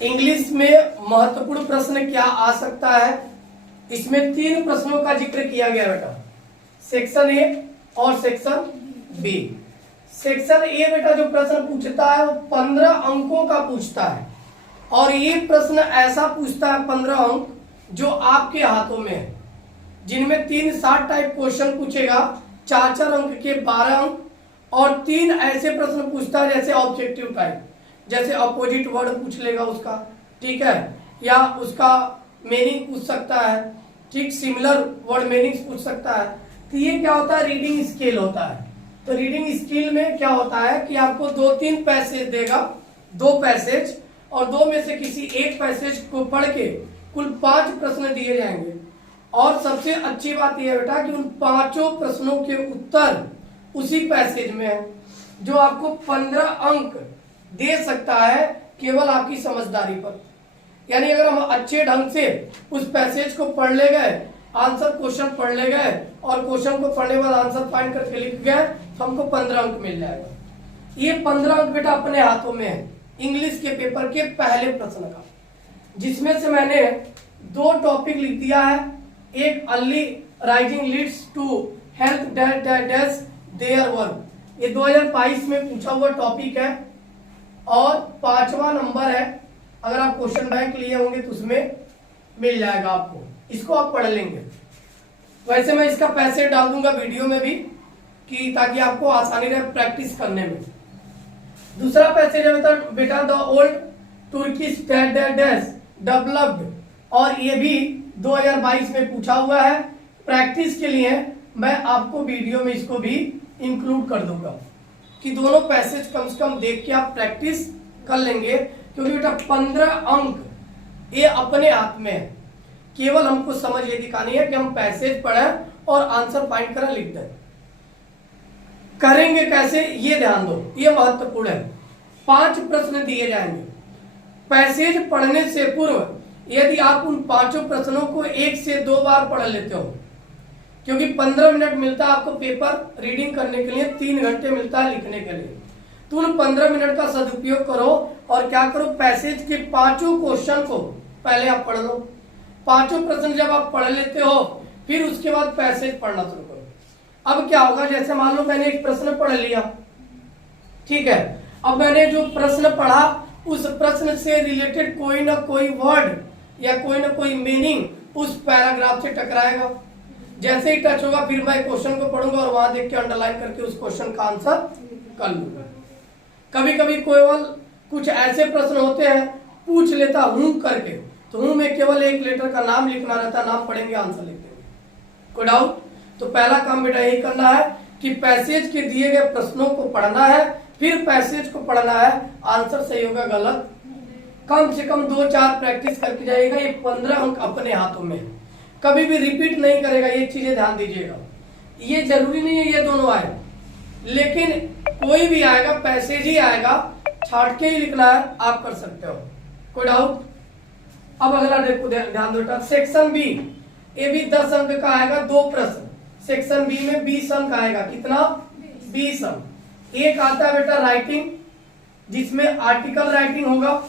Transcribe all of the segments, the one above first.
English में महत्वपूर्ण प्रश्न क्या आ सकता है? इसमें 3 प्रश्नों का जिक्र किया गया बेटा, सेक्शन ए और सेक्शन बी। सेक्शन ए बेटा जो प्रश्न पूछता है वो 15 अंकों का पूछता है, और ये प्रश्न ऐसा पूछता है 15 अंक जो आपके हाथों में है, जिनमें 3 शॉर्ट टाइप क्वेश्चन पूछेगा, 4 अंक के 12 अंक, और 3 ऐसे प्रश्न पूछता है जैसे ऑब्जेक्टिव टाइप, जैसे अपोजिट वर्ड पूछ लेगा उसका, ठीक है, या उसका मीनिंग पूछ सकता है, ठीक, सिमिलर वर्ड मीनिंग पूछ सकता है। तो ये क्या होता है, रीडिंग स्किल होता है। तो रीडिंग स्किल में क्या होता है कि आपको 2-3 पैसेज देगा, 2 पैसेज, और 2 में से किसी एक पैसेज को पढ़ के कुल 5 प्रश्न दिए जाएंगे, और सबसे अच्छी बात यह बेटा कि उन 5 प्रश्नों के उत्तर उसी पैसेज में है, जो आपको 15 अंक दे सकता है केवल आपकी समझदारी पर। यानी अगर हम अच्छे ढंग से उस पैसेज को पढ़ ले गए, आंसर क्वेश्चन पढ़ ले गए, और क्वेश्चन को पढ़ने के बाद आंसर फाइंड करके लिख गए, तो हमको 15 अंक मिल जाएगा। ये 15 अंक बेटा अपने हाथों में है इंग्लिश के पेपर के पहले प्रश्न का, जिसमें से मैंने 2 टॉपिक लिख दिया है। एक early rising leads to health dash their work, ये 2022 में पूछा हुआ टॉपिक है, और 5वां नंबर है। अगर आप क्वेश्चन बैंक लिए होंगे तो उसमें मिल जाएगा आपको, इसको आप पढ़ लेंगे। वैसे मैं इसका पैसे डाल दूंगा वीडियो में भी, कि ताकि आपको आसानी रहे प्रैक्टिस करने में। दूसरा पैसेज है बेटा the old Turkish dash developed, और ये भी 2022 में पूछा हुआ है। प्रैक्टिस के लिए मैं आपको वीडियो में इसको भी इंक्लूड कर दूंगा, कि दोनों पैसेज कम से कम देख के आप प्रैक्टिस कर लेंगे, क्योंकि बेटा 15 अंक ये अपने हाथ में है। केवल हमको समझ ये दिखानी है कि हम पैसेज पढ़ें और आंसर फाइंड करें, लिख दें। करेंगे कैसे ये ध्यान दो, ये महत्वपूर्ण है। 5 प्रश्न दिए जाएंगे। पैसेज पढ़ने से पूर्व यदि आप उन 5 प्रश्नों को 1 से 2 बार पढ़ लेते हो, क्योंकि 15 मिनट मिलता है आपको पेपर रीडिंग करने के लिए, 3 घंटे मिलता है लिखने के लिए, तो उन 15 मिनट का सदुपयोग करो, और क्या करो, पैसेज के 5 क्वेश्चन को पहले आप पढ़ लो। 5 प्रश्न जब आप पढ़ लेते हो, फिर उसके बाद पैसेज पढ़ना शुरू करो। अब क्या होगा, जैसे मान लो मैंने एक प्रश्न पढ़ लिया, ठीक है, अब मैंने जो प्रश्न पढ़ा उस प्रश्न से रिलेटेड कोई ना कोई वर्ड या कोई ना कोई मीनिंग उस पैराग्राफ से टकराएगा। जैसे ही टच होगा फिर मैं क्वेश्चन को पढ़ूंगा और वहां देख के अंडरलाइन करके उस क्वेश्चन का आंसर कर लूंगा। कभी कभी केवल कुछ ऐसे प्रश्न होते हैं पूछ लेता हूं करके, तो हूं में केवल एक लेटर का नाम लिखना रहता, नाम पढ़ेंगे आंसर लिख देंगे। कोई डाउट? तो पहला काम बेटा यही करना है कि पैसेज के दिए गए प्रश्नों को पढ़ना है, फिर पैसेज को पढ़ना है, आंसर सही होगा गलत कम से कम 2-4 प्रैक्टिस करके जाइएगा। ये 15 अंक अपने हाथों में, कभी भी रिपीट नहीं करेगा, ये चीजें ध्यान दीजिएगा। ये जरूरी नहीं है ये दोनों आए, लेकिन कोई भी आएगा, पैसेज ही आएगा, छाट के ही लिखना है, आप कर सकते हो। कोई डाउट? अब अगला देखो, ध्यान दो बेटा, सेक्शन बी, ये भी 10 अंक का आएगा, 2 प्रश्न। सेक्शन बी में 20 अंक आएगा, कितना? 20 अंक। एक आता है बेटा राइटिंग, जिसमें आर्टिकल राइटिंग होगा,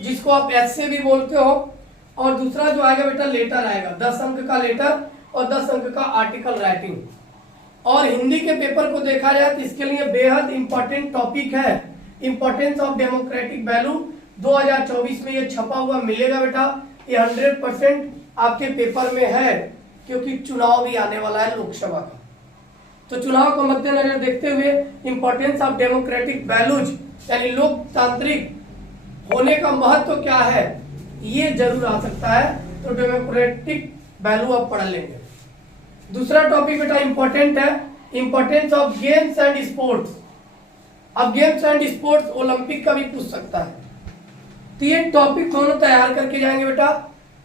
जिसको आप ऐसे भी बोलते हो, और दूसरा जो आएगा बेटा लेटर आएगा, 10 अंक का लेटर और 10 अंक का आर्टिकल राइटिंग। और हिंदी के पेपर को देखा जाए तो इसके लिए बेहद इंपॉर्टेंट टॉपिक है, इंपॉर्टेंस ऑफ डेमोक्रेटिक वैल्यू। 2024 में ये छपा हुआ मिलेगा बेटा, ये 100% आपके पेपर में है, क्योंकि चुनाव भी आने वाला है लोकसभा का। तो चुनाव को मद्देनजर देखते हुए इंपॉर्टेंस ऑफ डेमोक्रेटिक वैल्यूज, यानी लोकतांत्रिक होने का महत्व क्या है, ये जरूर आ सकता है। तो डेमोक्रेटिक वैल्यू आप पढ़ लेंगे। दूसरा टॉपिक बेटा इंपॉर्टेंट है, importance of games and sports. अब गेम्स एंड स्पोर्ट्स ओलंपिक का भी पूछ सकता है, तो ये टॉपिक दोनों तैयार करके जाएंगे बेटा,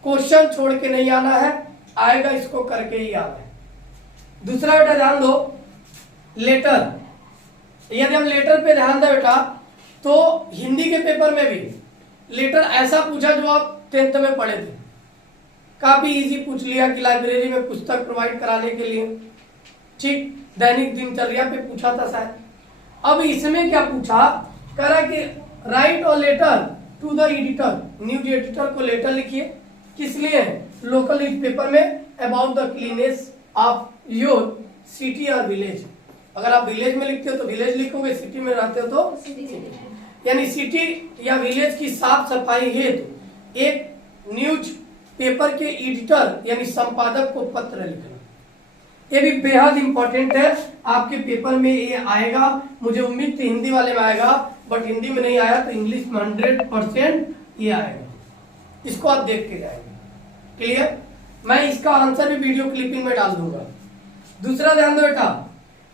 क्वेश्चन छोड़ के नहीं आना है, आएगा इसको करके ही आना है। दूसरा बेटा ध्यान दो, लेटर। यदि हम लेटर पे ध्यान दें बेटा, तो हिंदी के पेपर में भी लेटर ऐसा पूछा जो आप 10th में पढ़े थे, काफी इजी पूछ लिया कि लाइब्रेरी में पुस्तक प्रोवाइड कराने के लिए, ठीक, दैनिक दिनचर्या पे पूछा था शायद। अब इसमें क्या पूछा, कह रहा कि राइट और letter to the editor, news editor को लेटर लिखिए। किस लिए? लोकल न्यूज़पेपर में about the cleanness of your city और विलेज। अगर आप विलेज में लिखते हो तो विलेज लिखोगे, सिटी में रहते हो तो सिटी। यानी सिटी या विलेज की साफ सफाई हेतु एक न्यूज पेपर के एडिटर यानी संपादक को पत्र लिखना। ये भी बेहद इंपॉर्टेंट है, आपके पेपर में ये आएगा। मुझे उम्मीद थी हिंदी वाले में आएगा, बट हिंदी में नहीं आया तो इंग्लिश में 100% ये आएगा। इसको आप देख के जाएंगे। क्लियर? मैं इसका आंसर भी वीडियो क्लिपिंग में डाल दूंगा। दूसरा ध्यान दो बेटा,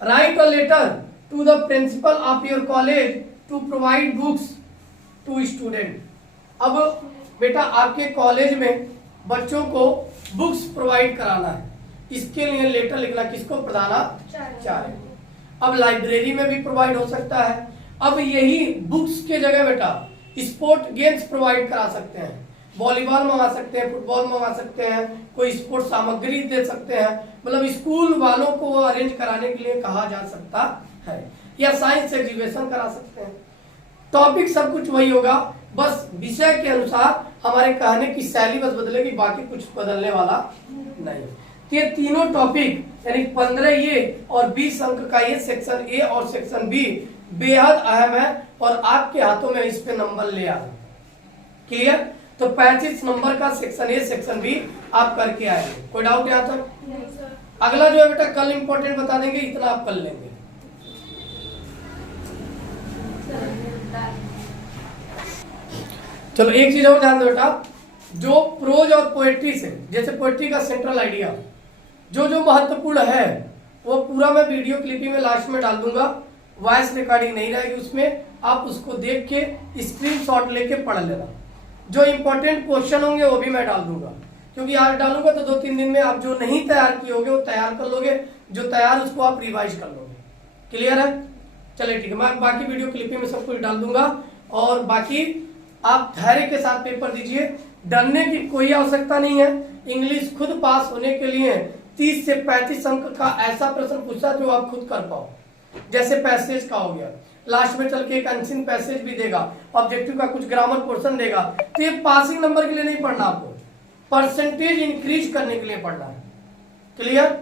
write a letter to the principal of your college to provide books to student. अब बेटा आपके कॉलेज में बच्चों को बुक्स प्रोवाइड कराना है, इसके लिए लेटर लिखना। किसको? प्रधानाचार्य। अब लाइब्रेरी में भी प्रोवाइड हो सकता है। अब यही बुक्स के जगह बेटा स्पोर्ट गेम्स प्रोवाइड करा सकते हैं, वॉलीबॉल मंगा सकते हैं, फुटबॉल मंगा सकते हैं, कोई स्पोर्ट्स सामग्री दे सकते हैं। मतलब स्कूल वालों को अरेंज कराने के लिए कहा जा सकता है, या साइंस एग्जीबिशन करा सकते हैं। टॉपिक सब कुछ वही होगा, बस विषय के अनुसार हमारे कहने की शैली बस बदलेगी, बाकी कुछ बदलने वाला नहीं। तो ये तीनों टॉपिक यानी 15 ये और 20 अंक का ये सेक्शन ए और सेक्शन बी बेहद अहम है और आपके हाथों में इस पे नंबर ले आना। क्लियर? तो 35 नंबर का सेक्शन ए सेक्शन बी आप करके आएंगे। कोई डाउट यहाँ तक? नहीं सर। अगला जो है बेटा कल इंपॉर्टेंट बता देंगे, इतना आप कर लेंगे। चलो एक चीज और ध्यान दो बेटा, जो प्रोज और पोएट्री से, जैसे पोएट्री का सेंट्रल आइडिया जो जो महत्वपूर्ण है वो पूरा मैं वीडियो क्लिपिंग में लास्ट में डाल दूंगा। वॉइस रिकॉर्डिंग नहीं रहेगी उसमें, आप उसको देख के स्क्रीनशॉट लेके पढ़ लेना। जो इंपॉर्टेंट क्वेश्चन होंगे वो भी मैं डाल दूंगा, क्योंकि आज डालूंगा तो 2-3 दिन में आप जो नहीं तैयार किए होगे वो तैयार कर लोगे, जो तैयार उसको आप रिवाइज कर लोगे। क्लियर है? चलिए ठीक है, मैं बाकी वीडियो क्लिपिंग में सब कुछ डाल दूंगा। और बाकी आप धैर्य के साथ पेपर दीजिए, डरने की कोई आवश्यकता नहीं है। इंग्लिश खुद पास होने के लिए 30 से 35 अंक का ऐसा प्रश्न पूछा जो आप खुद कर पाओ। जैसे पैसेज का हो गया, लास्ट में चल के एक अनसीन पैसेज भी देगा, ऑब्जेक्टिव का कुछ ग्रामर पोर्शन देगा। तो ये पासिंग नंबर के लिए नहीं पढ़ना, आपको परसेंटेज इंक्रीज करने के लिए पढ़ना है। क्लियर?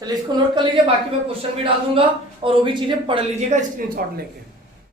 चलिए इसको नोट कर लीजिए, बाकी मैं क्वेश्चन भी डाल दूंगा और वो भी चीजें पढ़ लीजिएगा स्क्रीनशॉट लेके।